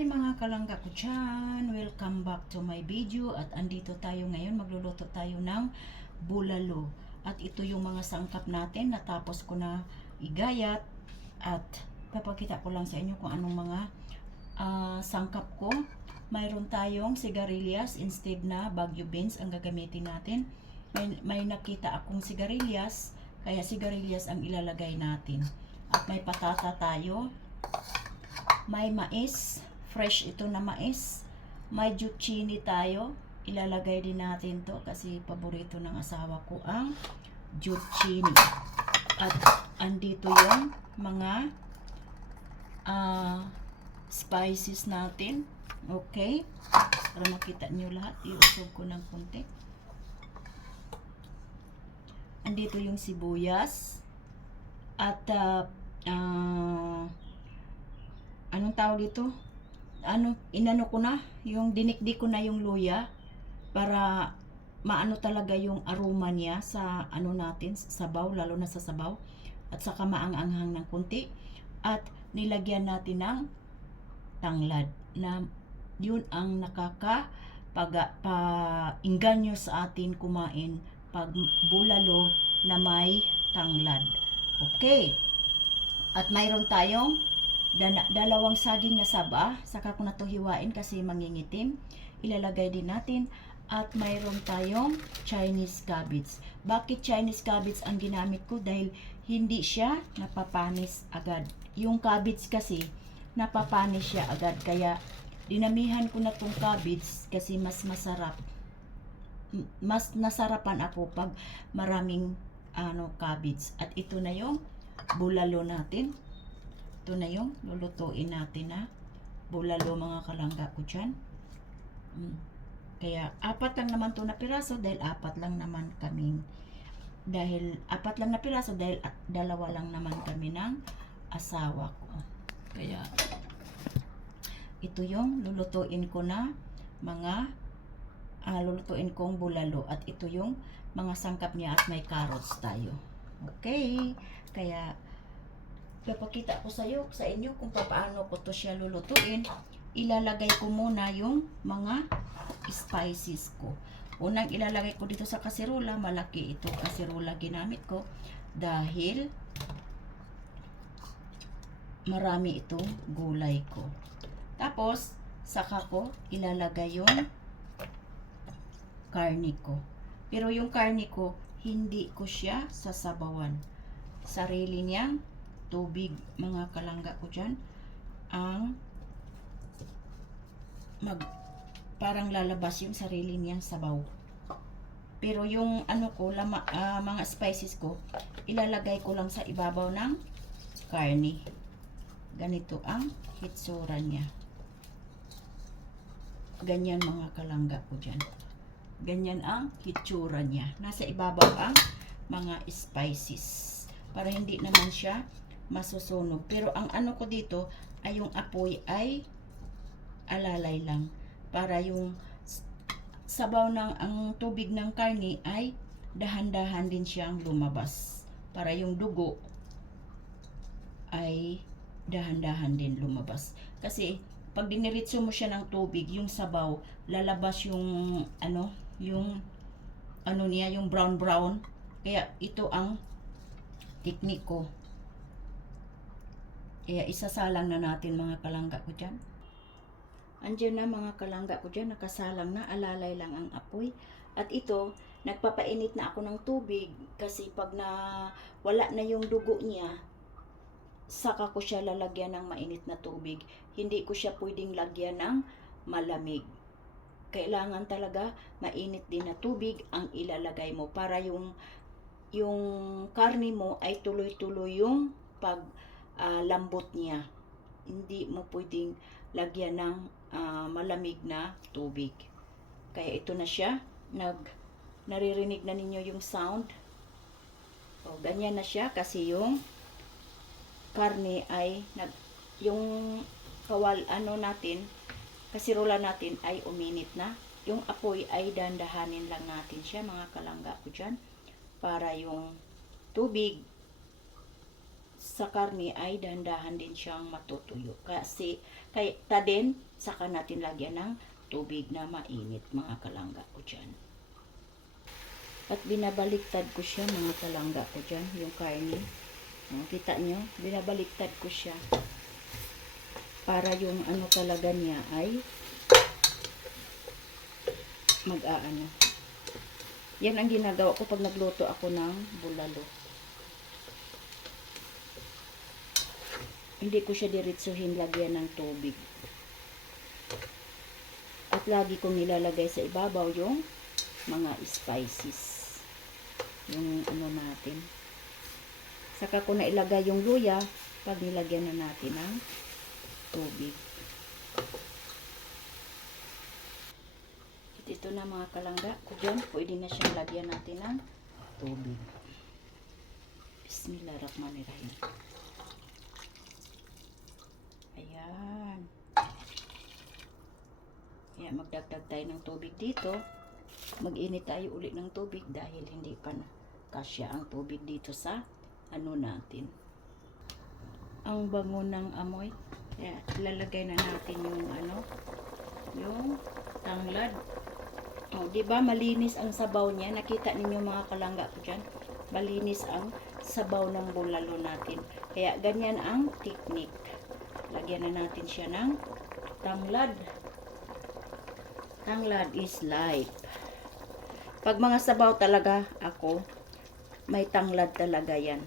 Hi mga kalangga ko dyan! Welcome back to my video at andito tayo ngayon, magluluto tayo ng bulalo at ito yung mga sangkap natin. Natapos ko na igayat at papakita ko lang sa inyo kung anong mga sangkap ko. Mayroon tayong sigarilyas instead na Baguio beans ang gagamitin natin. May nakita akong sigarilyas, kaya sigarilyas ang ilalagay natin. At may patata tayo. May mais, fresh ito na mais. May zucchini tayo. Ilalagay din natin to kasi paborito ng asawa ko ang zucchini. At andito yung mga spices natin. Okay? Para makita nyo lahat, iusog ko ng konti. Andito yung sibuyas. At anong tawag dito? Inano ko na, yung dinikdik ko na yung luya para maano talaga yung aroma niya sa ano natin, sa sabaw, lalo na sa sabaw. At saka maanganghang ng kunti. At nilagyan natin ng tanglad na yun ang nakaka-inganyo sa atin kumain pag bulalo na may tanglad. Okay. At mayroon tayong dalawang saging na saba, saka ko na to hiwain kasi mangingitim. Ilalagay din natin. At mayroon tayong Chinese cabbage. Bakit Chinese cabbage ang ginamit ko? Dahil hindi siya napapanis agad. Yung cabbage kasi napapanis siya agad, kaya dinamihan ko na tong cabbage kasi mas masarap. Mas nasarapan ako pag maraming cabbage. At ito na yung bulalo natin. Ito na yung lulutuin natin na bulalo mga kalangga ko dyan. Kaya apat lang naman to na piraso dahil apat lang na piraso dahil dalawa lang naman kami ng asawa ko. Kaya ito yung lulutuin ko na mga lulutuin kong bulalo at ito yung mga sangkap niya at may carrots tayo. Okay, kaya papakita ko sa inyo kung paano ko to siya lulutuin. Ilalagay ko muna yung mga spices ko. Unang ilalagay ko dito sa kasirola, malaki ito kasirola ginamit ko dahil marami itong gulay ko. Tapos saka ko ilalagay yung karne ko. Pero yung karne ko hindi ko siya sasabawan. Sarili niyang tubig mga kalangga ko dyan ang parang lalabas yung sarili niyang sabaw. Pero yung mga spices ko ilalagay ko lang sa ibabaw ng karne. Ganito ang hitsura niya. Ganyan mga kalangga ko dyan. Ganyan ang hitsura niya. Nasa ibabaw ang mga spices para hindi naman siya masusunog. Pero ang ko dito ay yung apoy ay alalay lang para yung sabaw ng ang tubig ng karne ay dahan-dahan din siyang lumabas, para yung dugo ay dahan-dahan din lumabas. Kasi pag diniritso mo siya ng tubig, yung sabaw lalabas yung yung brown. Kaya ito ang teknik ko. Kaya isasalang na natin mga kalangga ko dyan. Andiyan na mga kalangga ko dyan, nakasalang na, alalay lang ang apoy. At ito, nagpapainit na ako ng tubig kasi pag wala na yung dugo niya, saka ko siya lalagyan ng mainit na tubig. Hindi ko siya pwedeng lagyan ng malamig. Kailangan talaga mainit din na tubig ang ilalagay mo para yung karne mo ay tuloy-tuloy yung lambot niya. Hindi mo pwedeng lagyan ng malamig na tubig. Kaya ito na siya. Naririnig na ninyo yung sound. O, ganyan na siya kasi yung karne ay yung natin, kasirola natin ay uminit na. Yung apoy ay dandahanin lang natin siya mga kalangga ko dyan para yung tubig sa karne ay dandahan din siyang matutuyo. Kasi Saka natin lagyan ng tubig na mainit, mga kalangga ko dyan. At binabaliktad ko siya, mga kalangga ko dyan, yung karne. Kita nyo, binabaliktad ko siya para yung ano talaga niya ay mag-aano. Yan ang ginagawa ko pag nagluto ako ng bulalo. Hindi ko siya diretsuhin lagyan ng tubig. At lagi kong nilalagay sa ibabaw yung mga spices. Yung ano natin. Saka ko na ilagay yung luya pag nilagyan na natin ng tubig. Ito na mga kalangga ko dyan. Pwede na siyang lagyan natin ng tubig. Bismillahirrahmanirrahim. Ayan. Ayan, magdagdag tayo ng tubig dito. Mag-init tayo ulit ng tubig dahil hindi pa na kasya ang tubig dito sa ano natin. Ang bango ng amoy. Kaya ilalagay na natin yung ano, yung tanglad. Oh, 'di ba malinis ang sabaw niya? Nakita ninyo mga kalangga ko diyan. Malinis ang sabaw ng bulalo natin. Kaya ganyan ang technique. Lagyan na natin siya ng tanglad. Tanglad is life. Pag mga sabaw talaga ako, may tanglad talaga yan.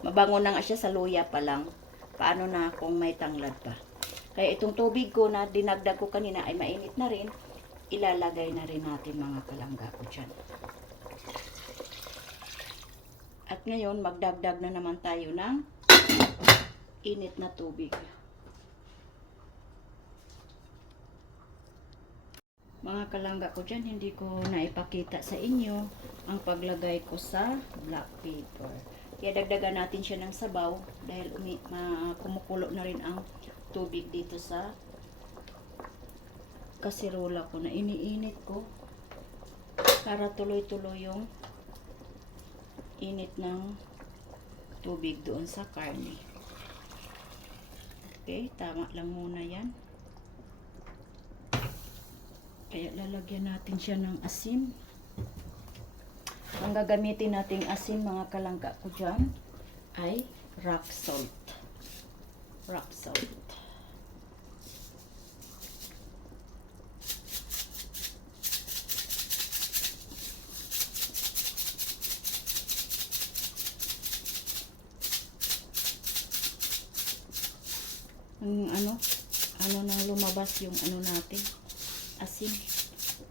Mabango na nga siya sa luya pa lang. Paano na kung may tanglad pa? Kaya itong tubig ko na dinagdag ko kanina ay mainit na rin. Ilalagay na rin natin mga kalangga ko dyan. At ngayon, magdagdag na naman tayo ng init na tubig. Mga kalangga ko dyan, hindi ko naipakita sa inyo ang paglagay ko sa black pepper. Kaya dagdagan natin siya ng sabaw dahil kumukulo na rin ang tubig dito sa kasirola ko na iniinit ko para tuloy-tuloy yung init ng tubig doon sa karne. Okay, tama lang muna yan. Kaya lalagyan natin siya ng asin. Ang gagamitin nating asin mga kalangga ko dyan ay rock salt. Rock salt. Ano nang lumabas yung ano natin, asin.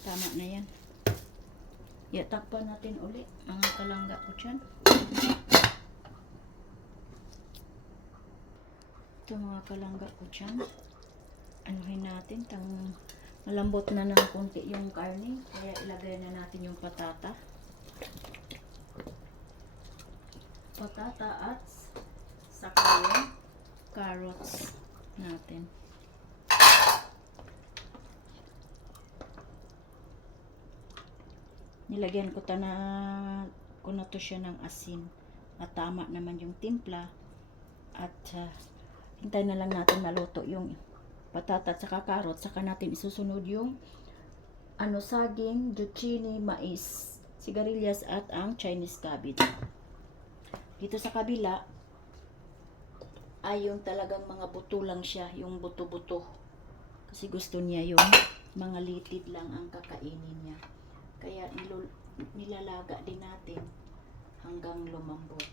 Tama na yan. Takpan natin ulit mga kalangga ko dyan. Ito mga kalangga ko dyan. Anuhin natin, malambot na ng konti yung karne. Kaya ilagay na natin yung patata. Patata at saka yung carrots natin. Nilagyan ko na to siya ng asin. At tama naman yung timpla. At hintay na lang natin maluto yung patata at saka carrot. Saka natin isusunod yung saging, zucchini, mais, sigarilyas at ang Chinese cabbage. Dito sa kabila ay yung talagang mga buto lang siya, yung buto-buto. Kasi gusto niya yung mga litid lang ang kakainin niya. Kaya nilalaga din natin hanggang lumambot.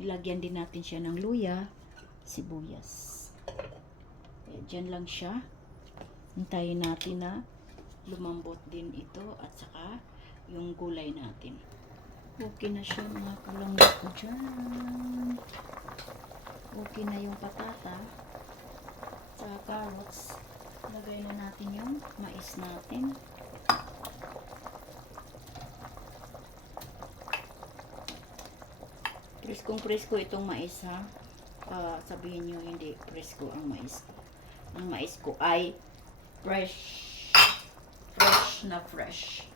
Nilagyan din natin siya ng luya, sibuyas. Kaya dyan lang siya. Hintayin natin na lumambot din ito at saka yung gulay natin. Okay na siya mga kalangga ko dyan. Okay na yung patata sa carrots. Lagay na natin yung mais natin. Preskong-presko itong mais ha. Sabihin nyo hindi presko ang mais ko. Ang mais ko ay fresh. Fresh na fresh.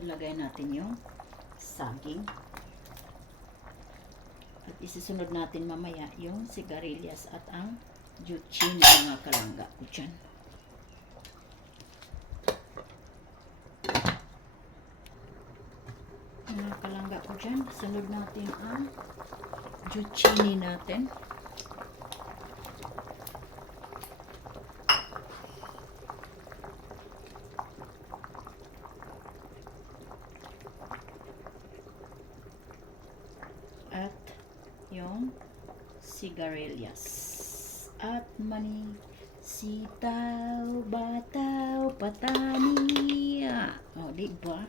Lagay natin yung saging. At isusunod natin mamaya yung sigarilyas at ang zucchini mga kalangga ko dyan. Mga kalangga ko dyan, sunod natin ang zucchini natin. At yung sigarilyas at mani, sitaw, bataw, patani. O, diba?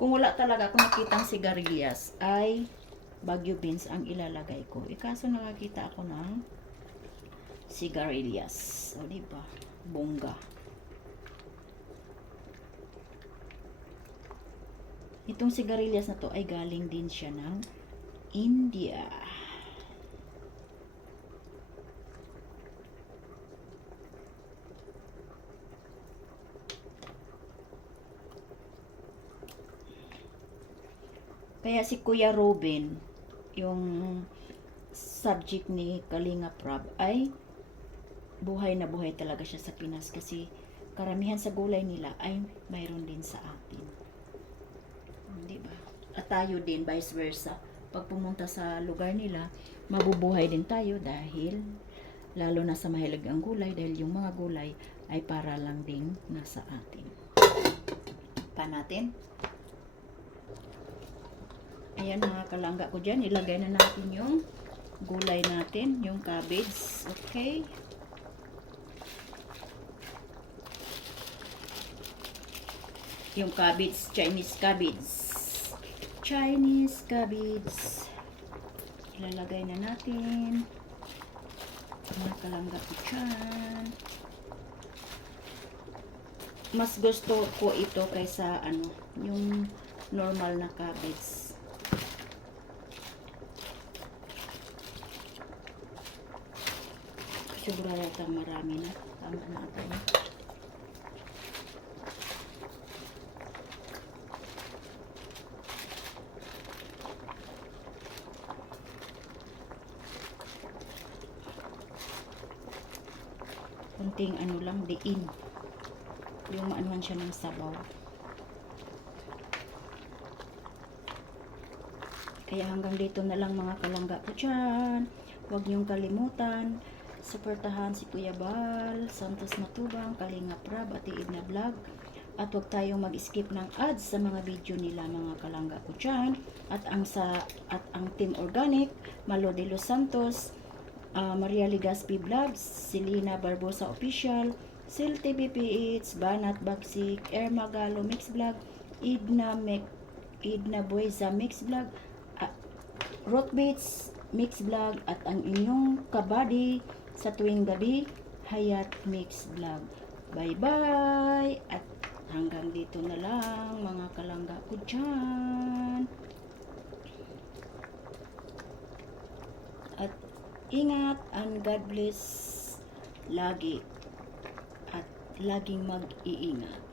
Kung wala talaga akong nakitang sigarilyas, ay Baguio beans ang ilalagay ko. Kaso nakakita ako ng sigarilyas. O, diba? Bongga. Itong sigarilyas na to ay galing din siya ng India. Kaya si Kuya Robin, yung subject ni Kalinga Prab, ay buhay na buhay talaga siya sa Pinas kasi karamihan sa gulay nila ay mayroon din sa atin. Diba? At tayo din, vice versa. Pag pumunta sa lugar nila, mabubuhay din tayo dahil lalo na sa mahilig ang gulay dahil yung mga gulay ay para lang ding nasa atin. Pa natin. Ayan mga kalangga ko dyan, ilagay na natin yung gulay natin, yung cabbage. Okay. Yung cabbage, Chinese cabbage. Chinese cabbage. Ilalagay na natin. Mga kalangga ko dyan. Mas gusto ko ito kaysa yung normal na cabbage. Siguro yata marami na. Tama na ito. Kunting lang, diin. Yung maanuhan siya ng sabaw. Kaya hanggang dito na lang mga kalangga ko dyan. Huwag niyong kalimutan. Suportahan si Kuya Bal, Santos Matubang, Kalinga Prab, at Edna Vlog. At huwag tayong mag-skip ng ads sa mga video nila mga kalangga ko dyan. At ang Team Organic, Malo de los Santos, Maria Ligaspi Vlogs, Selena Barbosa Official, Sil TV PH, Banat Bagsik, Erma Galo Mix Vlog, Edna Boyza Mix Vlog, Rockbeats Mix Vlog, at ang inyong kabady sa tuwing gabi, Hayat Mix Vlog. Bye-bye! At hanggang dito na lang mga kalangga ko dyan. At ingat and God bless lagi. At laging mag-iingat.